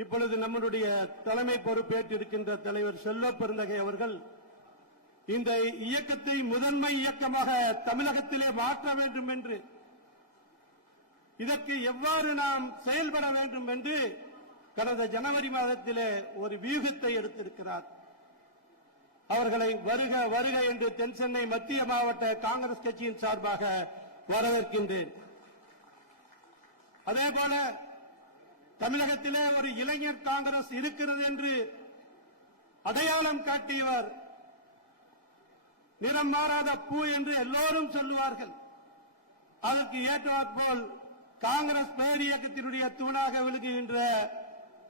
இப்பொழுது நம்முடைய தலைமை பொறுப்பேற்றிருக்கின்ற தலைவர் செல்ல பெருந்தகை அவர்கள் இந்த இயக்கத்தை முதன்மை இயக்கமாக தமிழகத்திலே மாற்ற வேண்டும் என்று இதற்கு எவ்வாறு நாம் செயல்பட வேண்டும் என்று கடந்த ஜனவரி மாதத்திலே ஒரு வியூகத்தை எடுத்திருக்கிறார். அவர்களை வருக வருக என்று தென் சென்னை மத்திய மாவட்ட காங்கிரஸ் கட்சியின் சார்பாக வரவேற்கின்றேன். அதே போல தமிழகத்திலே ஒரு இளைஞர் காங்கிரஸ் இருக்கிறது என்று அடையாளம் காட்டியவர் நிறம் மாறாத பூ என்று எல்லோரும் சொல்லுவார்கள். அதற்கு ஏற்றாற்போல் காங்கிரஸ் பேர் இயக்கத்தினுடைய தூணாக விழுகின்ற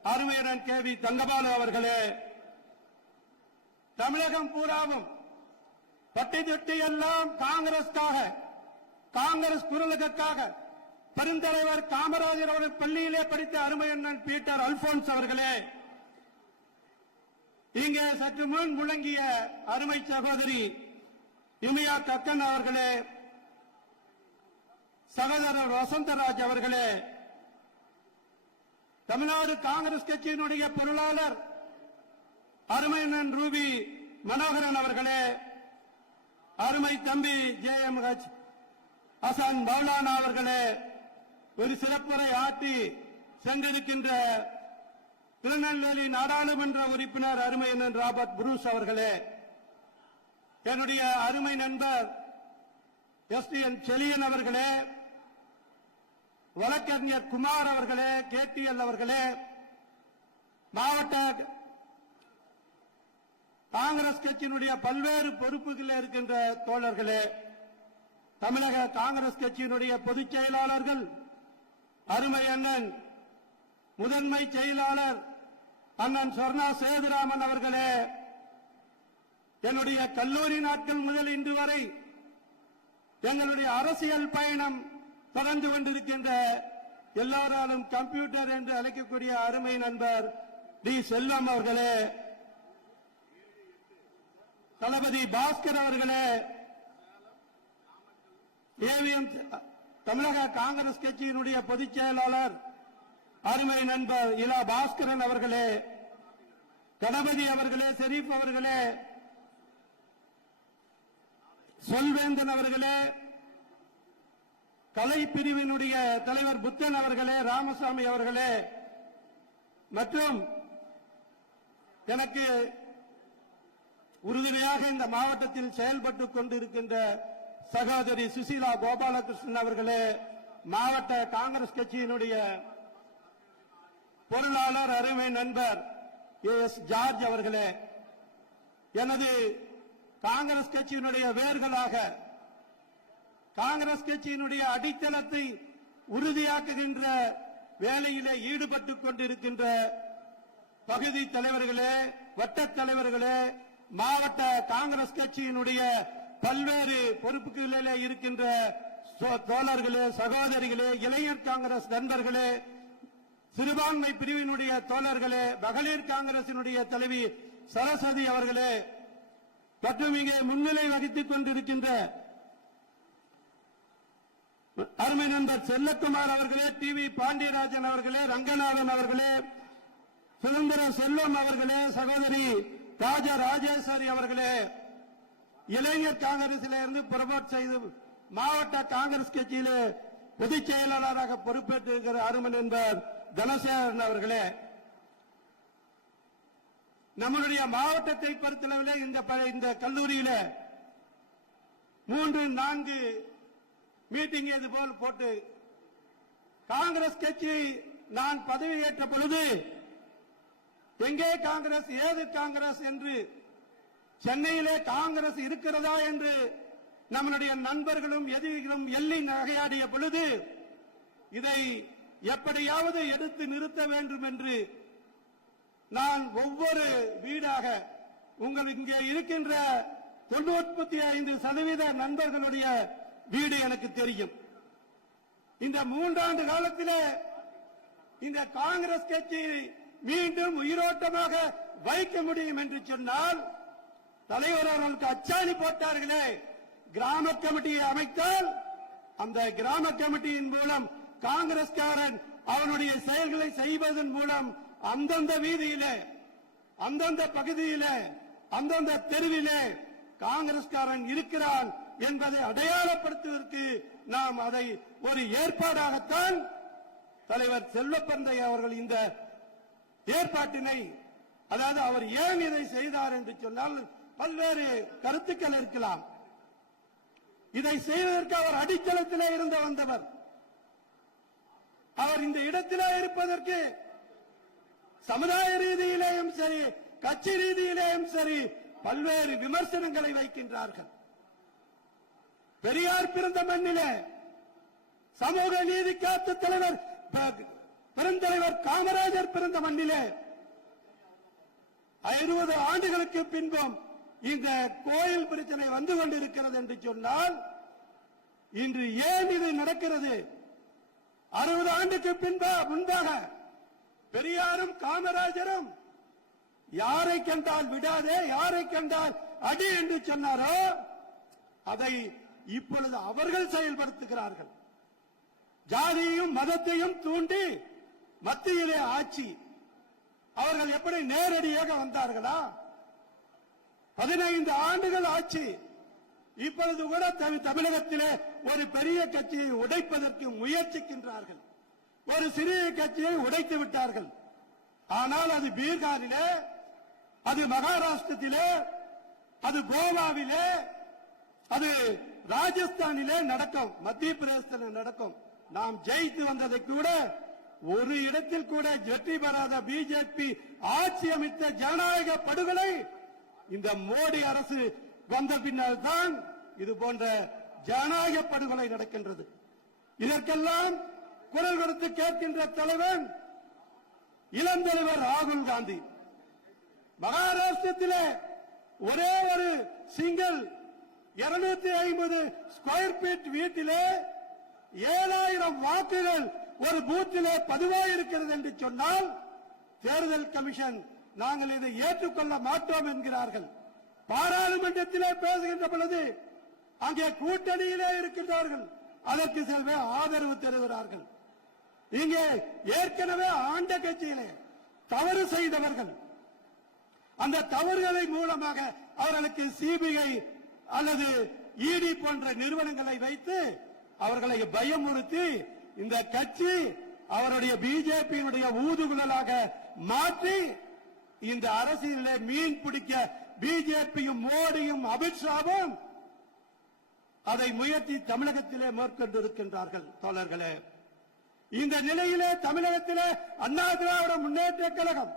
அருமையரன் கே வி தங்கபாலு அவர்களே தமிழகம் பூராவும் பட்டி தொட்டி எல்லாம் காங்கிரஸ்காக காங்கிரஸ் குரலுக்காக பெருந்தலைவர் காமராஜர் அவர்கள் பள்ளியிலே படித்த அருமையண்ணன் பீட்டர் அல்போன்ஸ் அவர்களே இங்கே சற்று முன் முழங்கிய அருமை சகோதரி இமையா கக்கன் அவர்களே சகோதரர் வசந்தராஜ் அவர்களே தமிழ்நாடு காங்கிரஸ் கட்சியினுடைய பொருளாளர் அருமையண்ணன் ரூபி மனோகரன் அவர்களே அருமை தம்பி J M H Hasan Maulana அவர்களே ஒரு சிறப்புரை ஆற்றி சென்றிருக்கின்ற திருநெல்வேலி நாடாளுமன்ற உறுப்பினர் அருமையண்ணன் ராபர்ட் புரூஸ் அவர்களே என்னுடைய அருமை நண்பர் எஸ் டி என் செலியன் அவர்களே வழக்கறிஞர் குமார் அவர்களே கேடிஎல் அவர்களே மாவட்ட காங்கிரஸ் கட்சியினுடைய பல்வேறு பொறுப்புகளில் இருக்கின்ற தோழர்களே தமிழக காங்கிரஸ் கட்சியினுடைய பொதுச் செயலாளர்கள் அருமை அண்ணன் முதன்மை செயலாளர் அண்ணன் சொர்ணா சேதுராமன் அவர்களே என்னுடைய கல்லூரி நாட்கள் முதல் இன்று வரை எங்களுடைய அரசியல் பயணம் தொடர்ந்து கொண்டிருக்கின்ற எல்லாராலும் கம்ப்யூட்டர் என்று அழைக்கக்கூடிய அருமை நண்பர் டி. செல்வம் அவர்களே தளபதி பாஸ்கர் அவர்களே ஏவிஎம் தமிழக காங்கிரஸ் கட்சியினுடைய பொதுச் செயலாளர் அருமை நண்பர் இலா பாஸ்கரன் அவர்களே கணபதி அவர்களே ஷெரீப் அவர்களே சொல்வேந்தன் அவர்களே கலை பிரிவினுடைய தலைவர் புத்தன் அவர்களே ராமசாமி அவர்களே மற்றும் எனக்கு உறுதுணையாக இந்த மாவட்டத்தில் செயல்பட்டுக் கொண்டிருக்கின்ற சகோதரி சுசீலா கோபாலகிருஷ்ணன் அவர்களே மாவட்ட காங்கிரஸ் கட்சியினுடைய பொருளாளர் அருமை நண்பர் எஸ் ஜார்ஜ் அவர்களே எனது காங்கிரஸ் கட்சியினுடைய வேர்களாக காங்கிரஸ் கட்சியினுடைய அடித்தளத்தை உறுதியாக்குகின்ற வேலையிலே ஈடுபட்டுக் கொண்டிருக்கின்ற பகுதி தலைவர்களே வட்டத் தலைவர்களே மாவட்ட காங்கிரஸ் கட்சியினுடைய பல்வேறு பொறுப்புகளிலே இருக்கின்ற சோ- தோழர்களே சகோதரிகளே இளைஞர் காங்கிரஸ் நண்பர்களே சிறுபான்மை பிரிவினுடைய தோழர்களே மகளிர் காங்கிரசினுடைய தலைவி சரஸ்வதி அவர்களே மற்றும் இங்கே முன்னிலை வகித்துக் கொண்டிருக்கின்ற அருமை நண்பர் செல்லக்குமார் அவர்களே டி வி பாண்டியராஜன் அவர்களே ரங்கநாதன் அவர்களே சுதந்திர செல்வம் அவர்களே சகோதரி ராஜ ராஜேஸ்வரி அவர்களே இளைஞர் காங்கிரசில இருந்து புறப்பாடு செய்து மாவட்ட காங்கிரஸ் கட்சியிலே பொதுச் செயலாளராக பொறுப்பேற்றிருக்கிற அருமன் நண்பர் தனசேகரன் அவர்களே. நம்மளுடைய மாவட்டத்தை பொறுத்தளவிலே இந்த இந்த கல்லூரியில மூன்று நான்கு மீட்டிங் இது போல் போட்டு காங்கிரஸ் கட்சி நான் பதவியேற்ற பொழுது எங்கே காங்கிரஸ் ஏது காங்கிரஸ் என்று சென்னையிலே காங்கிரஸ் இருக்கிறதா என்று நம்மளுடைய நண்பர்களும் எதிரிகளும் எள்ளி நகையாடிய பொழுது இதை எப்படியாவது எடுத்து நிறுத்த வேண்டும் என்று நான் ஒவ்வொரு வீடாக உங்கள் இங்கே இருக்கின்ற தொண்ணூத்தி ஐந்து சதவீத நண்பர்களுடைய வீடு எனக்கு தெரியும். இந்த மூன்றாண்டு காலத்திலே இந்த காங்கிரஸ் கட்சி மீண்டும் உயிரோட்டமாக வைக்க முடியும் என்று சொன்னால் தலைவர் அவர்களுக்கு அச்சாணி போட்டார்களே. கிராம கமிட்டியை அமைத்தால் அந்த கிராம கமிட்டியின் மூலம் காங்கிரஸ்காரன் அவனுடைய செயல்களை செய்வதன் மூலம் அந்தந்த வீதியிலே அந்தந்த பகுதியில அந்தந்த தெருவிலே காங்கிரஸ்காரன் இருக்கிறான் என்பதை அடையாளப்படுத்துவதற்கு நாம் அதை ஒரு ஏற்பாடாகத்தான் தலைவர் செல்வப்பந்தை அவர்கள் இந்த ஏற்பாட்டினை அதாவது அவர் ஏன் இதை செய்தார் என்று சொன்னால் பல்வேறு கருத்துக்கள் இருக்கலாம். இதை செய்வதற்கு அவர் அடித்தளத்திலே இருந்து வந்தவர். அவர் இந்த இடத்திலே இருப்பதற்கு சமுதாய ரீதியிலேயும் சரி கட்சி ரீதியிலேயும் சரி பல்வேறு விமர்சனங்களை வைக்கின்றார்கள். பெரியார் பிறந்த மண்ணிலே சமூக நீதி காத்த தலைவர் பெருந்தலைவர் காமராஜர் பிறந்த மண்ணிலே இருபது ஆண்டுகளுக்கு பின்பும் இந்த கோயில் பிரச்சனை வந்து கொண்டிருக்கிறது என்று சொன்னால் இன்று ஏன் இது நடக்கிறது? அறுபது ஆண்டுக்கு பின்பா முன்பாக பெரியாரும் காமராஜரும் யாரை கண்டால் விடாதே யாரை கண்டால் அடி என்று சொன்னாரோ அதை இப்பொழுது அவர்கள் செயல்படுத்துகிறார்கள். ஜாதியையும் மதத்தையும் தூண்டி மத்தியிலே ஆட்சி. அவர்கள் எப்படி நேரடியாக வந்தார்களா? பதினைந்து ஆண்டுகள் ஆட்சி இப்பொழுது கூட தமிழகத்திலே ஒரு பெரிய கட்சியை உடைப்பதற்கு முயற்சிக்கின்றார்கள். ஒரு சிறிய கட்சியை உடைத்து விட்டார்கள். ஆனால் அது பீகாரிலே அது மகாராஷ்டிரத்திலே அது கோவாவிலே அது ராஜஸ்தானிலே நடக்கும் மத்திய பிரதேசத்தில் நடக்கும். நாம் ஜெயித்து வந்ததை கூட ஒரு இடத்தில் கூட வெற்றி பெறாத பிஜேபி ஆட்சி அமைத்த ஜனநாயக படுகொலை இந்த மோடி அரசு வந்த பின்னர் தான் இது போன்ற ஜனநாயக படுகொலை நடக்கின்றது. இதற்கெல்லாம் குரல் கொடுத்து கேட்கின்ற தலைவன் இளம் தலைவர் ராகுல் காந்தி. மகாராஷ்டிரத்திலே ஒரே ஒரு சிங்கிள் 250 ஐம்பது ஸ்கொயர் பீட் வீட்டிலே ஏழாயிரம் வாக்குகள் ஒரு பூத்திலே பதிவாயிருக்கிறது என்று சொன்னால் தேர்தல் கமிஷன் நாங்கள் இதை ஏற்றுக்கொள்ள மாட்டோம் என்கிறார்கள். பாராளுமன்றத்திலே பேசுகின்ற பொழுது அங்கே கூட்டணியிலே இருக்கின்றார்கள். அதற்கு செல்வே ஆதரவு தருகிறார்கள். இங்கே ஏற்கனவே ஆண்ட கட்சியிலே தவறு செய்தவர்கள். அந்த தவறுகளை மூலமாக அவர்களுக்கு சிபிஐ அல்லது இடி போன்ற நிறுவனங்களை வைத்து அவர்களை பயமுறுத்தி இந்த கட்சி அவருடைய பிஜேபியினுடைய ஊதுகுழலாக மாற்றி இந்த அரசியலிலே மீன் பிடிக்க பிஜேபியும் மோடியும் அமித்ஷாவும் அதை முயற்சி தமிழகத்திலே மேற்கொண்டிருக்கின்றார்கள் தோழர்களே. இந்த நிலையிலே தமிழகத்திலே அண்ணா திராவிட முன்னேற்ற கழகம்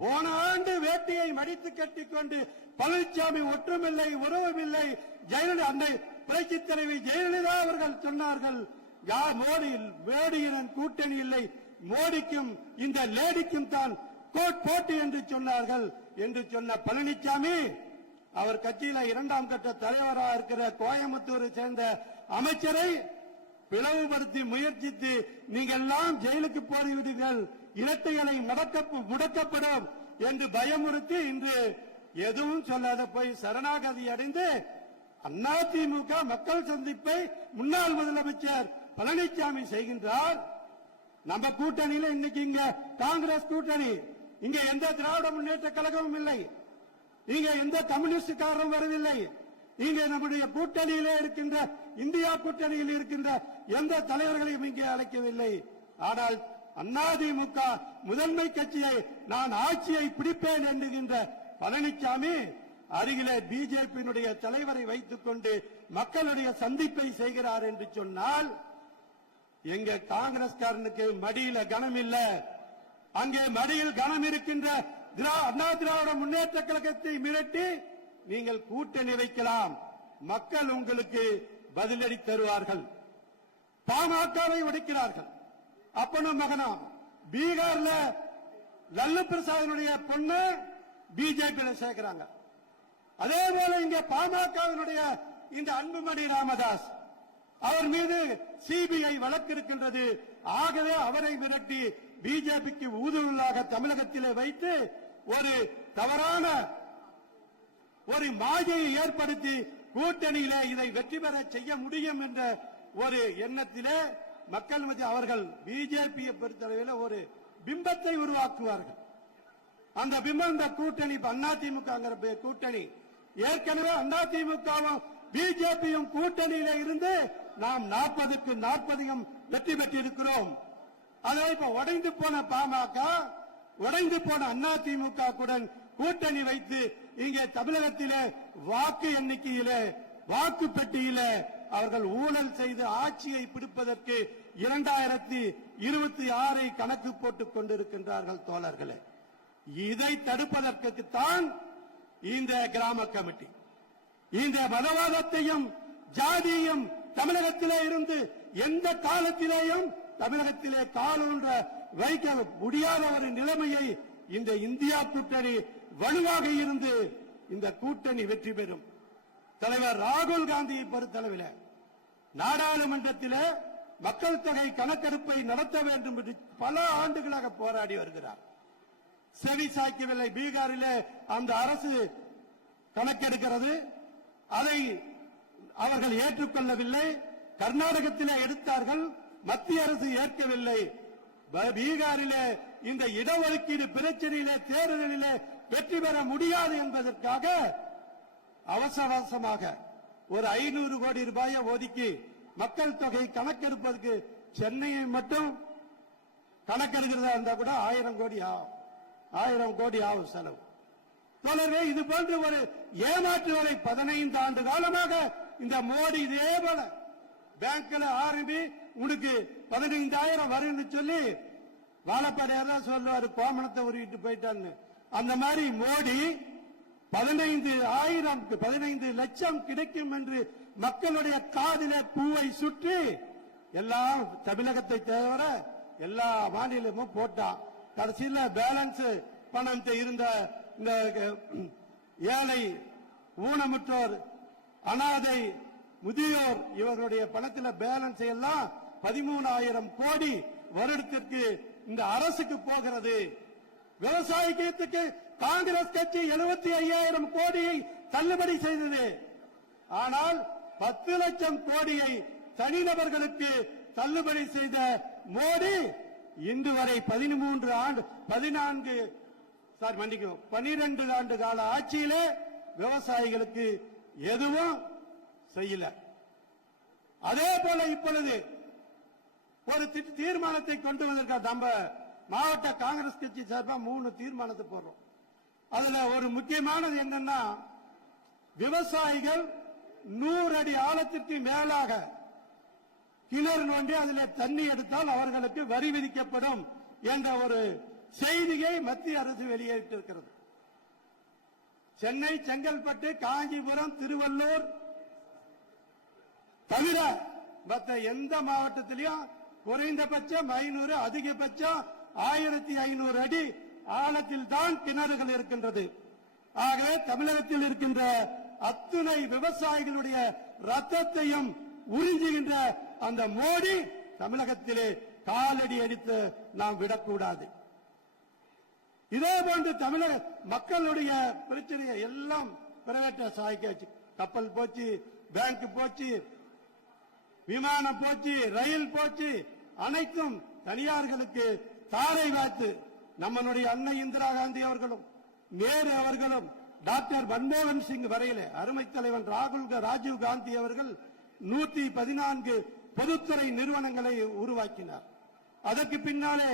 போன ஆண்டு வேட்டியை மடித்து கட்டிக்கொண்டு பழனிசாமி ஒற்றுமில்லை உறவுமில்லை ஜெயலலிதா அன்னை புரட்சி தலைவி ஜெயலலிதா அவர்கள் சொன்னார்கள் யார் மோடி மோடியின் கூட்டணி இல்லை மோடிக்கும் இந்த லேடிக்கும் தான் போட் போட்டு என்று சொன்னார்கள் என்று சொன்ன பழனிசாமி அவர் கட்சியில இரண்டாம் கட்ட தலைவராக இருக்கிற கோயம்புத்தூரை சேர்ந்த அமைச்சரை பிளவுபடுத்தி முயற்சித்து நீங்கள் எல்லாம் ஜெயிலுக்கு போய்விடுங்கள் இரட்டைகளை முடக்க முடக்கப்படும் என்று பயமுறுத்தி இன்று எதுவும் சொல்லாத போய் சரணாகதி அடைந்து அதிமுக மக்கள் சந்திப்பை முன்னாள் முதலமைச்சர் பழனிசாமி செய்கின்றார். நம்ம கூட்டணியில இன்னைக்கு இங்க காங்கிரஸ் கூட்டணி. இங்க எந்த திராவிட முன்னேற்ற கழகமும் இல்லை. இங்க எந்த கம்யூனிஸ்டுக்காரரும் வரவில்லை இங்க நம்முடைய கூட்டணியிலே இருக்கின்ற இந்தியா கூட்டணியில் இருக்கின்ற எந்த தலைவர்களையும் இங்கே அழைக்கவில்லை. ஆனால் அதிமுக முதன்மை கட்சியை நான் ஆட்சியை பிடிப்பேன் என்கின்ற பழனிசாமி அருகிலே பிஜேபியினுடைய தலைவரை வைத்துக் கொண்டு மக்களுடைய சந்திப்பை செய்கிறார் என்று சொன்னால் எங்க காங்கிரஸ்காரனுக்கு மடியில கனம் இல்லை அங்கே மடியில் கனம் இருக்கின்ற திரா- அண்ணா திராவிட முன்னேற்ற கழகத்தை மிரட்டி நீங்கள் கூட்டணி வைக்கலாம். மக்கள் உங்களுக்கு பதிலடி தருவார்கள். பாமகவை உடைக்கிறார்கள் அப்பனும் மகனும் பீகார்ல லல்லு பிரசாதனுடைய பொண்ணு பிஜேபி சேர்க்கிறாங்க. அதே போல இங்க பாமகவினுடைய இந்த அன்புமணி ராமதாஸ் அவர் மீது சிபிஐ வழக்கு இருக்கின்றது. ஆகவே அவரை மிரட்டி பிஜேபிக்கு ஊதுவலாக தமிழகத்திலே வைத்து ஒரு தவறான ஒரு மாயையை ஏற்படுத்தி கூட்டணியிலே இதை வெற்றி பெற செய்ய முடியும் என்ற ஒரு எண்ணத்திலே மக்கள் மத்திய அவர்கள் பிஜேபியை பொறுத்தளவில் ஒரு பிம்பத்தை உருவாக்குவார்கள். அந்த பிம்பம் இந்த கூட்டணி இப்ப அதிமுகங்கிற கூட்டணி. ஏற்கனவே அதிமுகவும் பிஜேபியும் கூட்டணியில இருந்து நாம் நாற்பதுக்கு நாற்பதையும் வெற்றி பெற்றிருக்கிறோம். ஆனால் இப்ப உடைந்து போன பாமக உடைந்து போன அதிமுக கூடன் கூட்டணி வைத்து இங்கே தமிழகத்திலே வாக்கு எண்ணிக்கையிலே வாக்கு பெட்டியிலே அவர்கள் ஊழல் செய்து ஆட்சியை பிடிப்பதற்கு இரண்டாயிரத்தி இருபத்தி ஆறை கணக்கு போட்டுக் கொண்டிருக்கின்றார்கள் தோழர்களே. இதை தடுப்பதற்குத்தான் இந்த கிராம கமிட்டி இந்த மதவாதத்தையும் ஜாதியும் தமிழகத்திலே இருந்து எந்த காலத்திலேயும் தமிழகத்திலே காலூன்ற வைக்க முடியாத ஒரு நிலைமையை இந்த இந்தியா கூட்டணி வலுவாக இருந்து இந்த கூட்டணி வெற்றி பெறும். தலைவர் ராகுல் காந்தியை பொறுத்தளவில் நாடாளுமன்றத்திலே மக்கள் தொகை கணக்கெடுப்பை நடத்த வேண்டும் என்று பல ஆண்டுகளாக போராடி வருகிறார். செவி சாய்க்கவில்லை. பீகாரிலே அந்த அரசு கணக்கெடுக்கிறது. அதை அவர்கள் ஏற்றுக்கொள்ளவில்லை. கர்நாடகத்திலே எடுத்தார்கள். மத்திய அரசு ஏற்கவில்லை. பீகாரிலே இந்த இடஒதுக்கீடு பிரச்சனையிலே தேர்தலிலே வெற்றி பெற முடியாது என்பதற்காக அவசர அவசரமாக ஒரு ஐநூறு கோடி ரூபாயை ஒதுக்கி மக்கள் தொகை கணக்கெடுப்பதற்கு சென்னையை மட்டும் கணக்கெடுக்கிறதா இருந்தா கூட ஆயிரம் கோடி ஆகும். ஆயிரம் கோடி ஆகும் செலவு. தொடர்வே இது போன்ற ஒரு ஏமாற்றுவதை பதினைந்து ஆண்டு காலமாக இந்த மோடி இதே போல பேங்க்ல ஆரம்பி உனக்கு பதினைந்தாயிரம் வரும்னு சொல்லி வாழப்பாடியார் தான் சொல்லுவாரு கோமணத்தை உருவிட்டு போயிட்டான்னு. அந்த மாதிரி மோடி பதினைந்து ஆயிரம் பதினைந்து லட்சம் கிடைக்கும் என்று மக்களுடைய காதிலே பூவை சுற்றி எல்லாம் தமிழகத்தை தவிர எல்லா மாநிலமும் போட்டான் கடைசியில பேலன்ஸ் பணத்தை இருந்த இந்த ஏழை ஊனமுற்றோர் அனாதை முதியோர் இவர்களுடைய பணத்தில் பேலன்ஸ் எல்லாம் பதிமூணாயிரம் கோடி வருடத்திற்கு இந்த அரசுக்கு போகிறது. விவசாயத்துக்கு காங்கிரஸ் கட்சி எழுபத்தி ஐயாயிரம் கோடியை தள்ளுபடி செய்தது. ஆனால் பத்து லட்சம் கோடியை தனிநபர்களுக்கு தள்ளுபடி செய்த மோடி இன்று வரை பதிமூன்று ஆண்டு பதினான்கு சார் மன்னிக்கும் பனிரெண்டு ஆண்டு கால ஆட்சியிலே விவசாயிகளுக்கு எதுவும் செய்யல. அதே போல இப்பொழுது ஒரு தீர்மானத்தை கொண்டு வந்திருக்க நம்ம மாவட்ட காங்கிரஸ் கட்சி சார்பாக மூணு தீர்மானத்தை போடுறோம். அதுல ஒரு முக்கியமானது என்னன்னா விவசாயிகள் நூறு அடி ஆழத்திற்கு மேலாக கிணறு நோண்டி அதில் தண்ணி எடுத்தால் அவர்களுக்கு வரி விதிக்கப்படும் என்ற ஒரு செய்தியை மத்திய அரசு வெளியிட்டிருக்கிறது. சென்னை செங்கல்பட்டு காஞ்சிபுரம் திருவள்ளூர் தவிர மற்ற எந்த மாவட்டத்திலையும் குறைந்தபட்சம் ஐநூறு அதிகபட்சம் ஆயிரத்தி ஐநூறு அடி ஆழத்தில் தான் கிணறுகள் இருக்கின்றது. ஆகவே தமிழகத்தில் இருக்கின்ற அத்துணை விவசாயிகளுடைய ரத்தத்தையும் உறிஞ்சுகின்ற அந்த மோடி தமிழகத்திலே காலடி அடித்து நாம் விடக்கூடாது. இதே போன்று தமிழக மக்களுடைய பிரச்சனையை எல்லாம் பிரைவேட்ட சாய்க்காச்சு. கப்பல் போச்சு பேங்க் போச்சு விமானம் போச்சு ரயில் போச்சு அனைத்தும் தனியார்களுக்கு தாரை வாத்து நம்மளுடைய அன்னை இந்திரா காந்தி அவர்களும் நேரு அவர்களும் டாக்டர் மன்மோகன் சிங் வரையில அருமை தலைவன் ராகுல் ராஜீவ் காந்தி அவர்கள் நூத்தி பதினான்கு பொதுத்துறை நிறுவனங்களை உருவாக்கினார். அதற்கு பின்னாலே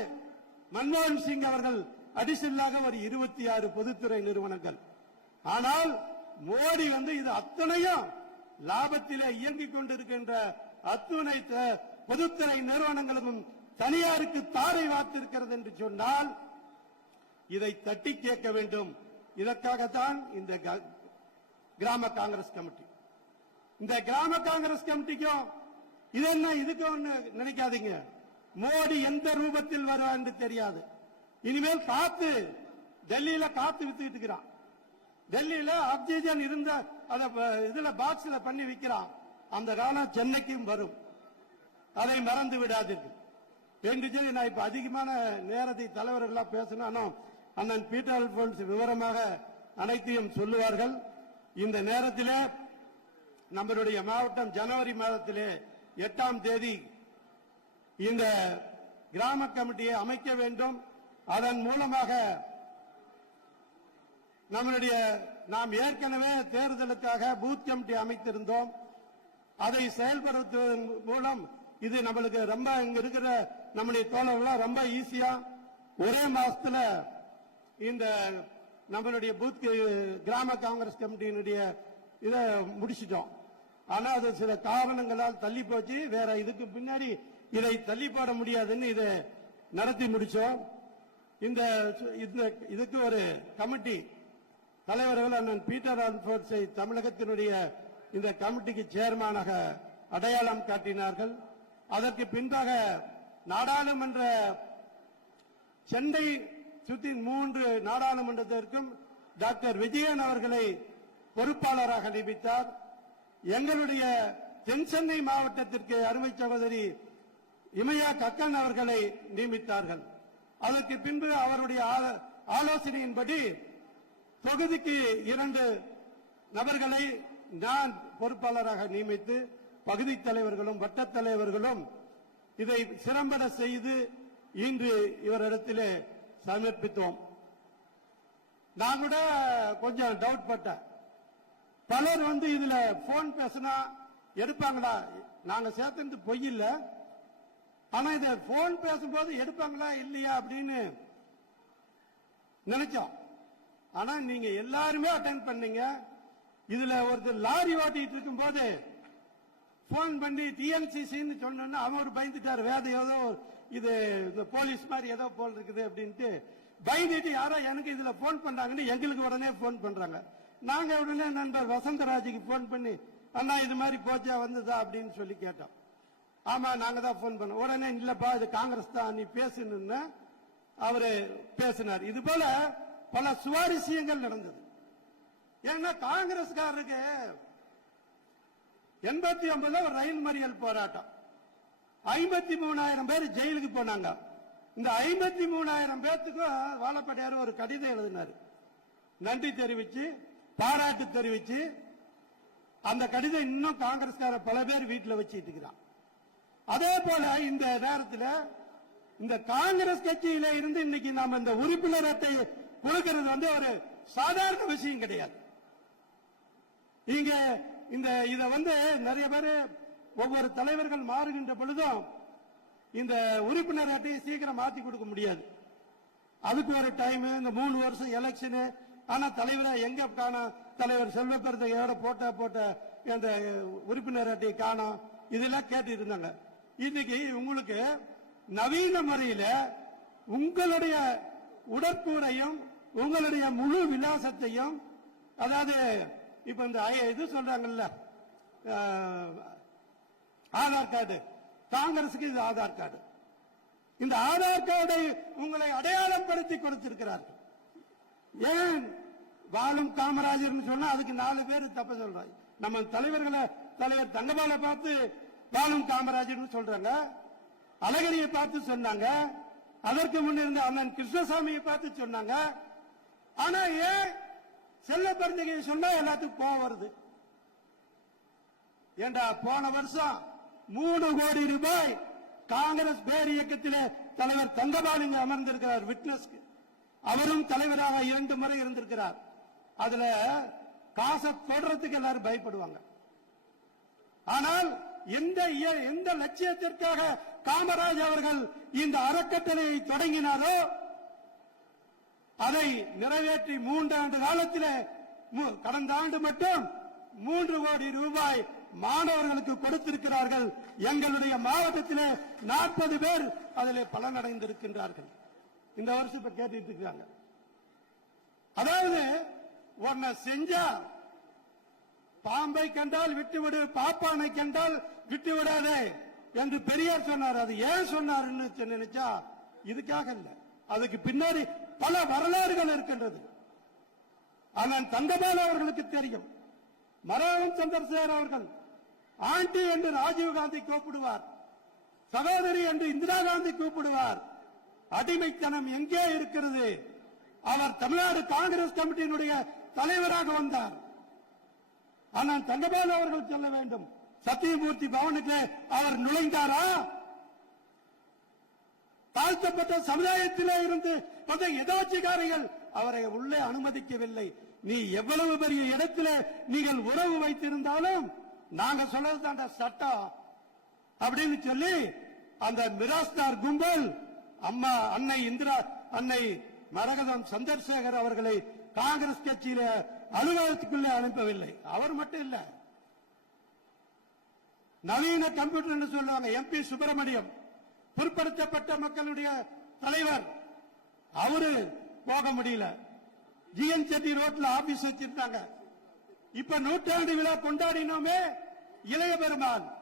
மன்மோகன் சிங் அவர்கள் அடிஷனலாக ஒரு இருபத்தி ஆறு பொதுத்துறை நிறுவனங்கள். ஆனால் மோடி வந்து இது அத்தனையும் லாபத்திலே இயங்கிக் கொண்டிருக்கின்ற அத்துணை பொதுத்துறை நிறுவனங்களும் தனியாருக்கு தாரை வார்த்திருக்கிறது என்று சொன்னால் இதை தட்டி கேட்க வேண்டும். இதற்காகத்தான் இந்த க- கிராம காங்கிரஸ் கமிட்டி. இந்த கிராம காங்கிரஸ் கமிட்டிக்கும் இது என்ன இதுக்கு ஒண்ணு நினைக்காதீங்க. மோடி எந்த ரூபத்தில் வருவா என்று தெரியாது. இனிமேல் காத்து டெல்லியில காத்து வித்துக்கிட்டு இருக்கிறான். டெல்லியில ஆக்சிஜன் இருந்த அத இதுல பாக்ஸ்ல பண்ணி விற்கிறான் அந்த காலம் சென்னைக்கும் வரும். அதை மறந்து விடாதீர்கள். என்று நான் இப்ப அதிகமான நேரத்தை தலைவர்களா பேசணும். அண்ணன் பீட்டர் அல்போன்ஸ் விவரமாக அனைத்தையும் சொல்லுவார்கள். இந்த நேரத்திலே நம்மளுடைய மாவட்டம் ஜனவரி மாதத்திலே எட்டாம் தேதி இந்த கிராம கமிட்டியை அமைக்க வேண்டும். அதன் மூலமாக நம்மளுடைய நாம் ஏற்கனவே தேர்தலுக்காக பூத் கமிட்டி அமைத்திருந்தோம். அதை செயல்படுத்துவதன் மூலம் இது நம்மளுக்கு ரொம்ப இங்க இருக்கிற நம்முடைய தோழர்கள்லாம் ரொம்ப ஈஸியா ஒரே மாசத்துல இந்த நம்மளுடைய பூத் கிராம காங்கிரஸ் கமிட்டியினுடைய இதை முடிச்சிட்டோம். ஆனா அது சில காரணங்களால் தள்ளி போச்சு. வேற இதுக்கு பின்னாடி இதை தள்ளி போட முடியாதுன்னு இதை நடத்தி முடிச்சோம். இந்த இதுக்கு ஒரு கமிட்டி தலைவர்கள் அண்ணன் பீட்டர் ஆல்போர்ட்ஸை தமிழகத்தினுடைய இந்த கமிட்டிக்கு சேர்மானாக அடையாளம் காட்டினார்கள். அதற்கு பின்பாக நாடாளுமன்ற சென்னை சுற்றி மூன்று நாடாளுமன்றத்திற்கும் டாக்டர் விஜயன் அவர்களை பொறுப்பாளராக நியமித்தார். எங்களுடைய தென் சென்னை மாவட்டத்திற்கு அருமை சகோதரி இமயா கக்கன் அவர்களை நியமித்தார்கள். அதற்கு பின்பு அவருடைய ஆலோசனையின்படி தொகுதிக்கு இரண்டு நபர்களை நான் பொறுப்பாளராக நியமித்து பகுதி தலைவர்களும் வட்ட தலைவர்களும் இதை சிறம்பட செய்து இன்று இவரிடத்திலே சமர்ப்பித்தோம். நான் கூட கொஞ்சம் டவுட் பட்டேன். பலர் வந்து இதுல போன் பேசினா எடுப்பாங்களா? நாங்க சேர்த்தது பொய் இல்ல. ஆனா இத போன் பேசும்போது எடுப்பாங்களா இல்லையா அப்படின்னு நினைச்சோம். ஆனா நீங்க எல்லாருமே அட்டன் பண்ணீங்க. இதுல ஒருத்தர் லாரி ஓட்டிட்டு இருக்கும்போது போன் பண்ணி டிஎன்சிசின்னு சொன்னோன்னா அவன் ஒரு பயந்துட்டாரு. வேத ஏதோ இது இந்த போலீஸ் மாதிரி ஏதோ போல் இருக்குது அப்படின்ட்டு பயந்துட்டு யாரோ எனக்கு இதுல போன் பண்றாங்கன்னு எங்களுக்கு உடனே போன் பண்றாங்க. நாங்க உடனே நண்பர் வசந்தராஜுக்கு போன் பண்ணி அண்ணா இது மாதிரி போச்சா வந்ததா? அப்படின்னு சொல்லி கேட்டோம். ஆமா நாங்க தான் போன் பண்ணோம். உடனே இல்லப்பா இது காங்கிரஸ் தான் நீ பேசுன்னு அவரு பேசினார். இது போல பல சுவாரஸ்யங்கள் நடந்தது. ஏன்னா காங்கிரஸ்காரருக்கு எண்பத்தி ஒன்பதுல ஒரு ரயில் மறியல் போராட்டம். ஐம்பத்தி மூணாயிரம் பேர் ஜெயிலுக்கு போனாங்க. இந்த ஐம்பத்தி மூணாயிரம் பேர்த்துக்கும் வாழப்படையார் ஒரு கடிதம் எழுதினாரு. நன்றி தெரிவிச்சு பாராட்டு தெரிவிச்சு அந்த கடிதம் இன்னும் காங்கிரஸ்கார பல பேர் வீட்டில் வச்சுட்டு இருக்கிறான். அதே போல இந்த நேரத்தில் இந்த காங்கிரஸ் கட்சியில இருந்து இன்னைக்கு நாம இந்த உறுப்பினரத்தை கொடுக்கிறது வந்து ஒரு சாதாரண விஷயம் கிடையாது. இங்க இந்த இத வந்து நிறைய பேர் ஒவ்வொரு தலைவர்கள் மாறுகின்ற பொழுதும் இந்த உறுப்பினர் அட்டையை சீக்கிரம் மாத்தி கொடுக்க முடியாது. அதுக்கு ஒரு டைம் இந்த மூணு வருஷம் எலெக்ஷனு ஆனா தலைவரை எங்க காணோம் தலைவர் செல்வ பெருந்தகையோட போட்ட போட்ட அந்த உறுப்பினர் அட்டையை காணோம் இதெல்லாம் கேட்டு இருந்தாங்க. இன்னைக்கு உங்களுக்கு நவீன முறையில உங்களுடைய உடற்கூறையும் உங்களுடைய முழு விலாசத்தையும் அதாவது இப்ப இந்த ஐ- இது சொல்றாங்கல்ல ஆதார் கார்டு. காங்கிரசுக்கு இது ஆதார் கார்டு. இந்த ஆதார் கார்டை உங்களை அடையாளப்படுத்தி கொடுத்திருக்கிறார்கள். ஏன் வாழும் காமராஜர்னு சொன்னா அதுக்கு நாலு பேர் தப்ப சொல்றாங்க. நம்ம தலைவர்களை தலைவர் தங்கபால பார்த்து வாழும் காமராஜர்னு சொல்றாங்க. அழகனியை பார்த்து சொன்னாங்க. அதற்கு முன்னிருந்த அண்ணன் கிருஷ்ணசாமியை பார்த்து சொன்னாங்க. ஆனா ஏன் செல்ல பிறந்தகையை சொன்னா எல்லாத்துக்கும் கோவம் வருது. ஏண்டா போன வருஷம் மூணு கோடி ரூபாய் காங்கிரஸ் பேர் இயக்கத்திலே தலைவர் தங்கபால் இங்கு அமர்ந்திருக்கிறார் விட்னஸ்க்கு. அவரும் தலைவராக இரண்டு முறை இருந்திருக்கிறார். அதுல காசை தொடறதுக்கு எல்லாரும் பயப்படுவாங்க. ஆனால் எந்த இய- எந்த லட்சியத்திற்காக காமராஜ் அவர்கள் இந்த அறக்கட்டளையை தொடங்கினாரோ அதை நிறைவேற்றி மூன்று ஆண்டு காலத்திலே மு- கடந்த ஆண்டு மட்டும் மூன்று கோடி ரூபாய் மாணவர்களுக்கு கொடுத்திருக்கிறார்கள். எங்களுடைய மாவட்டத்திலே நாற்பது பேர் அதில் பலனடைந்திருக்கின்றார்கள். இந்த வருஷம் இப்ப கேட்டுட்டு இருக்காங்க அதாவது உன்னை செஞ்சா பாம்பை கண்டால் விட்டுவிடு பாப்பானை கண்டால் விட்டு விடாதே என்று பெரியார் சொன்னார். அது ஏன் சொன்னாருன்னு நினைச்சா இதுக்காக இல்ல. அதுக்கு பின்னாடி பல வரலாறுகள் இருக்கின்றது. ஆனால் தங்கபால் அவர்களுக்கு தெரியும். மரவன் சந்திரசேகர் அவர்கள் ஆண்டி என்று ராஜீவ் காந்தி கூப்பிடுவார். சகோதரி என்று இந்திரா காந்தி கூப்பிடுவார். அடிமைத்தனம் எங்கே இருக்கிறது? அவர் தமிழ்நாடு காங்கிரஸ் கமிட்டியினுடைய தலைவராக வந்தார். ஆனால் தங்கபால் அவர்கள் சொல்ல வேண்டும் சத்தியமூர்த்தி பவனுக்கு அவர் நுழைந்தாரா? தாழ்த்தப்பட்ட சமுதாயத்திலே இருந்து வந்த எதாட்சிக்காரிகள் அவரை உள்ளே அனுமதிக்கவில்லை. நீ எவ்வளவு பெரிய இடத்துல நீங்கள் உறவு வைத்திருந்தாலும் நாங்க சொல்றது சட்டம் அப்படின்னு சொல்லி அந்த மிராஸ்தார் கும்பல் அம்மா அன்னை இந்திரா அன்னை மரகதம் சந்திரசேகர் அவர்களை காங்கிரஸ் கட்சியில அலுவலகத்துக்குள்ளே அனுப்பவில்லை. அவர் மட்டும் இல்ல. நவீன கம்ப்யூட்டர் சொல்லுவாங்க எம்பி சுப்பிரமணியம். பிற்படுத்தப்பட்ட மக்களுடைய தலைவர். அவரு போக முடியல. ஜிஎன் செட்டி ரோட்ல ஆபீஸ் வச்சிருக்காங்க. இப்ப நூற்றாண்டு விழா கொண்டாடினோமே இளைய பெருமான்.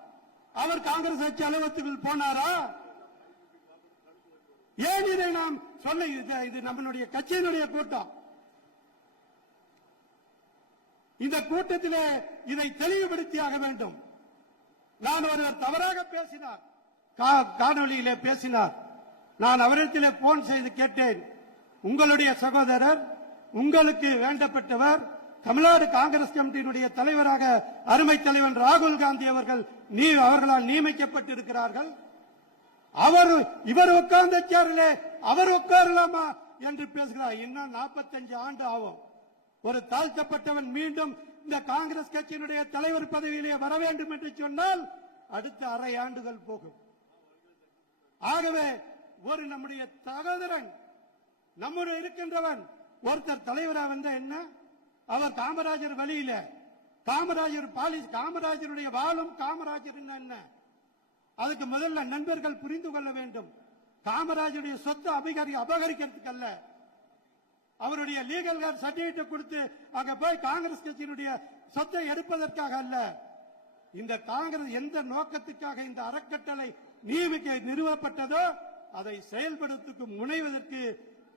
அவர் காங்கிரஸ் கட்சி அலுவலகத்துக்கு போனாரா? ஏன் இதை நாம் சொல்ல இது- இது நம்மளுடைய கட்சியினுடைய கூட்டம். இந்த கூட்டத்திலே இதை தெளிவுபடுத்தியாக வேண்டும். நான் ஒருவர் தவறாக பேசினார். கா- காணொளியிலே பேசினார். நான் அவரிடத்திலே போன் செய்து கேட்டேன். உங்களுடைய சகோதரர் உங்களுக்கு வேண்டப்பட்டவர் தமிழ்நாடு காங்கிரஸ் கமிட்டியினுடைய தலைவராக அருமை தலைவன் ராகுல் காந்தி அவர்கள் நீ அவர்களால் நியமிக்கப்பட்டிருக்கிறார்கள். அவர் இவர் உட்கார்ந்த சேரிலே அவர் உட்காரலாமா? என்று பேசுகிறார். இன்னும் 45 ஆண்டு ஆகும். ஒரு தாழ்த்தப்பட்டவன் மீண்டும் இந்த காங்கிரஸ் கட்சியினுடைய தலைவர் பதவியிலே வர வேண்டும் என்று சொன்னால் அடுத்த அரை ஆண்டுகள் போகும். ஆகவே ஒரு நம்முடைய சகோதரன் நம்முடைய இருக்கின்றவன் ஒருத்தர் தலைவராக வந்தா என்ன? அவர் காமராஜர் வழியில காமராஜர் பாலிஸ் காமராஜருடைய வாழும் காமராஜர் என்ன அதுக்கு முதல்ல நண்பர்கள் புரிந்து கொள்ள வேண்டும். காமராஜருடைய சொத்து அபகரி அபகரிக்கிறதுக்கு அல்ல அவருடைய லீகல் சர்டிபிகேட் கொடுத்து அங்க போய் காங்கிரஸ் கட்சியினுடைய சொத்தை எடுப்பதற்காக அல்ல. இந்த காங்கிரஸ் எந்த நோக்கத்துக்காக இந்த அறக்கட்டளை நியமிக்க நிறுவப்பட்டதோ அதை செயல்படுத்துக்கு முனைவதற்கு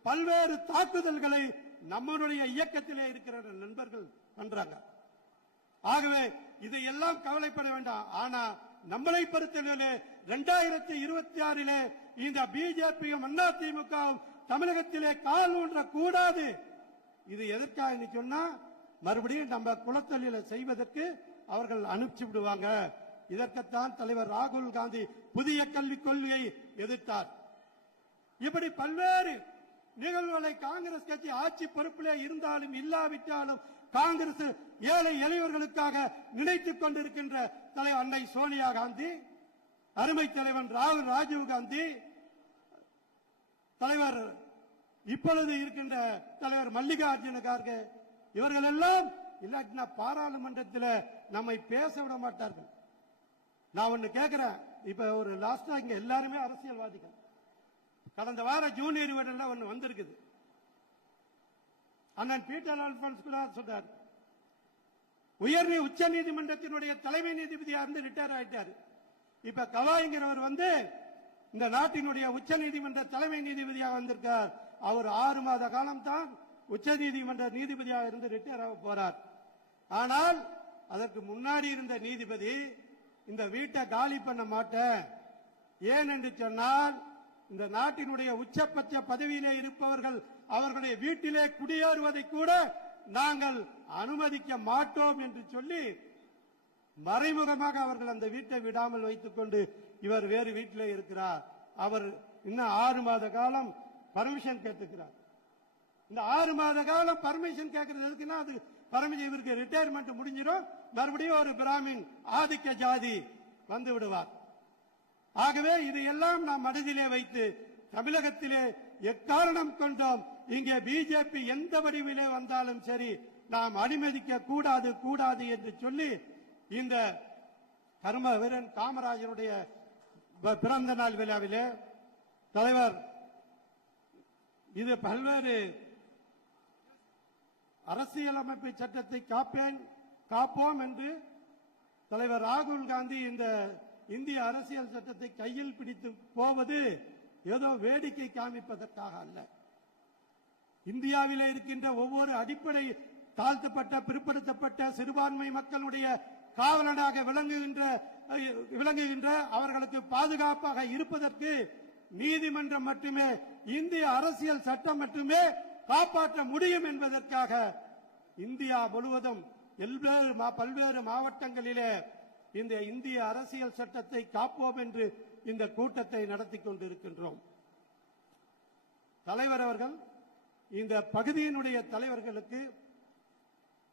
பல்வேறு தாக்குதல்களை நம்மளுடைய இயக்கத்திலே இருக்கிற நண்பர்கள் பண்றாங்க. ஆகவே இதையெல்லாம் கவலைப்பட வேண்டாம். ஆனா நம்மளை பொறுத்தவரையிலே இரண்டாயிரத்தி இருபத்தி ஆறிலே இந்த பிஜேபியும் அதிமுக தமிழகத்திலே கால் ஊன்ற கூடாது. இது எதற்காக சொன்னா மறுபடியும் நம்ம குளத்தொழில செய்வதற்கு அவர்கள் அனுப்பிச்சு விடுவாங்க. இதற்குத்தான் தலைவர் ராகுல் காந்தி புதிய கல்விக் கொள்கையை எதிர்த்தார். இப்படி பல்வேறு நிகழ்வுகளை காங்கிரஸ் கட்சி ஆட்சி பொறுப்பிலே இருந்தாலும் இல்லாவிட்டாலும் காங்கிரஸ் ஏழை எளியவர்களுக்காக நினைத்துக் கொண்டிருக்கின்ற தலைவர் அன்னை சோனியா காந்தி அருமை தலைவன் ராகுல் ராஜீவ் காந்தி தலைவர் இப்பொழுது இருக்கின்ற தலைவர் மல்லிகார்ஜுன கார்கே இவர்கள் எல்லாம் இல்லாட்டினா பாராளுமன்றத்தில் நம்மை பேச விட மாட்டார்கள். நான் ஒண்ணு கேட்கிறேன் இப்ப ஒரு லாஸ்டா இங்க எல்லாருமே அரசியல்வாதிகள். கடந்த வாரம் ஜூனியர் வீடெல்லாம் ஒண்ணு வந்திருக்குது. அண்ணன் பீட்டர் அல்பன்ஸ் சொன்னார் உயர் உச்ச நீதிமன்றத்தினுடைய தலைமை நீதிபதியா இருந்து ரிட்டையர் ஆயிட்டாரு. இப்ப கவாய்ங்கிறவர் வந்து இந்த நாட்டினுடைய உச்ச நீதிமன்ற தலைமை நீதிபதியாக வந்திருக்கார். அவர் ஆறு மாத காலம் தான் உச்ச நீதிமன்ற நீதிபதியாக இருந்து ரிட்டையர் ஆக போறார். ஆனால் அதற்கு முன்னாடி இருந்த நீதிபதி இந்த வீட்டை காலி பண்ண மாட்டேன். ஏன் என்று சொன்னால் இந்த நாட்டினுடைய உச்சபட்ச பதவியிலே இருப்பவர்கள் அவர்களுடைய வீட்டிலே குடியேறுவதை கூட நாங்கள் அனுமதிக்க மாட்டோம் என்று சொல்லி மறைமுகமாக அவர்கள் அந்த வீட்டை விடாமல் வைத்துக் கொண்டு இவர் வேறு வீட்டிலே இருக்கிறார். அவர் இன்னும் ஆறு மாத காலம் பர்மிஷன் கேட்டுக்கிறார். இந்த ஆறு மாத காலம் பர்மிஷன் கேட்கறது எதுக்குன்னா அது பரமஜீவருக்கு இவருக்கு ரிட்டையர்மெண்ட் முடிஞ்சிடும். மறுபடியும் ஒரு பிராமின் ஆதிக்க ஜாதி வந்து விடுவார். ஆகவே இது எல்லாம் நாம் மனதிலே வைத்து தமிழகத்திலே எக்காரணம் கொண்டோம்? இங்கே பிஜேபி எந்த வடிவிலே வந்தாலும் சரி நாம் அனுமதிக்க கூடாது கூடாது என்று சொல்லி இந்த கர்ம வீரன் காமராஜருடைய பிறந்த நாள் விழாவிலே தலைவர் இது பல்வேறு அரசியலமைப்பு சட்டத்தை காப்பேன் காப்போம் என்று தலைவர் ராகுல் காந்தி இந்த இந்திய அரசியல் சட்டத்தை கையில் பிடித்து போவது ஏதோ வேடிக்கை காமிப்பதற்காக அல்ல. இந்தியாவில் இருக்கின்ற ஒவ்வொரு அடிப்படை தாழ்த்தப்பட்ட பிற்படுத்தப்பட்ட சிறுபான்மை மக்களுடைய காவலனாக விளங்குகின்ற விளங்குகின்ற அவர்களுக்கு பாதுகாப்பாக இருப்பதற்கு நீதிமன்றம் மட்டுமே இந்திய அரசியல் சட்டம் மட்டுமே காப்பாற்ற முடியும் என்பதற்காக இந்தியா முழுவதும் எல்வேறு மா- பல்வேறு மாவட்டங்களிலே இந்த இந்திய அரசியல் சட்டத்தை காப்போம் என்று இந்த கூட்டத்தை நடத்தி கொண்டிருக்கின்றோம். தலைவர் அவர்கள் இந்த பகுதியினுடைய தலைவர்களுக்கு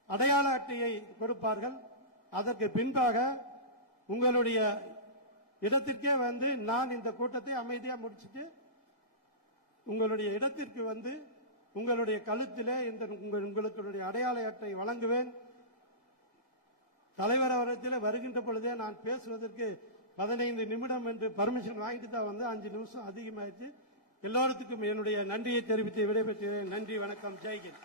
அடையாள அட்டையை கொடுப்பார்கள். அதற்கு பின்பாக உங்களுடைய இடத்திற்கே வந்து நான் இந்த கூட்டத்தை அமைதியாக முடிச்சுட்டு உங்களுடைய இடத்திற்கு வந்து உங்களுடைய கழுத்திலே இந்த உங்கள் உங்களுடைய அடையாள அட்டை வழங்குவேன். தலைவர் அவரத்தில் வருகின்ற பொழுதே நான் பேசுவதற்கு பதினைந்து நிமிடம் என்று பர்மிஷன் வாங்கிட்டு தான் வந்து அஞ்சு நிமிஷம் அதிகமாயிடுச்சு. எல்லோருக்கும் என்னுடைய நன்றியை தெரிவித்து விடைபெற்றேன். நன்றி வணக்கம். ஜெய்கின்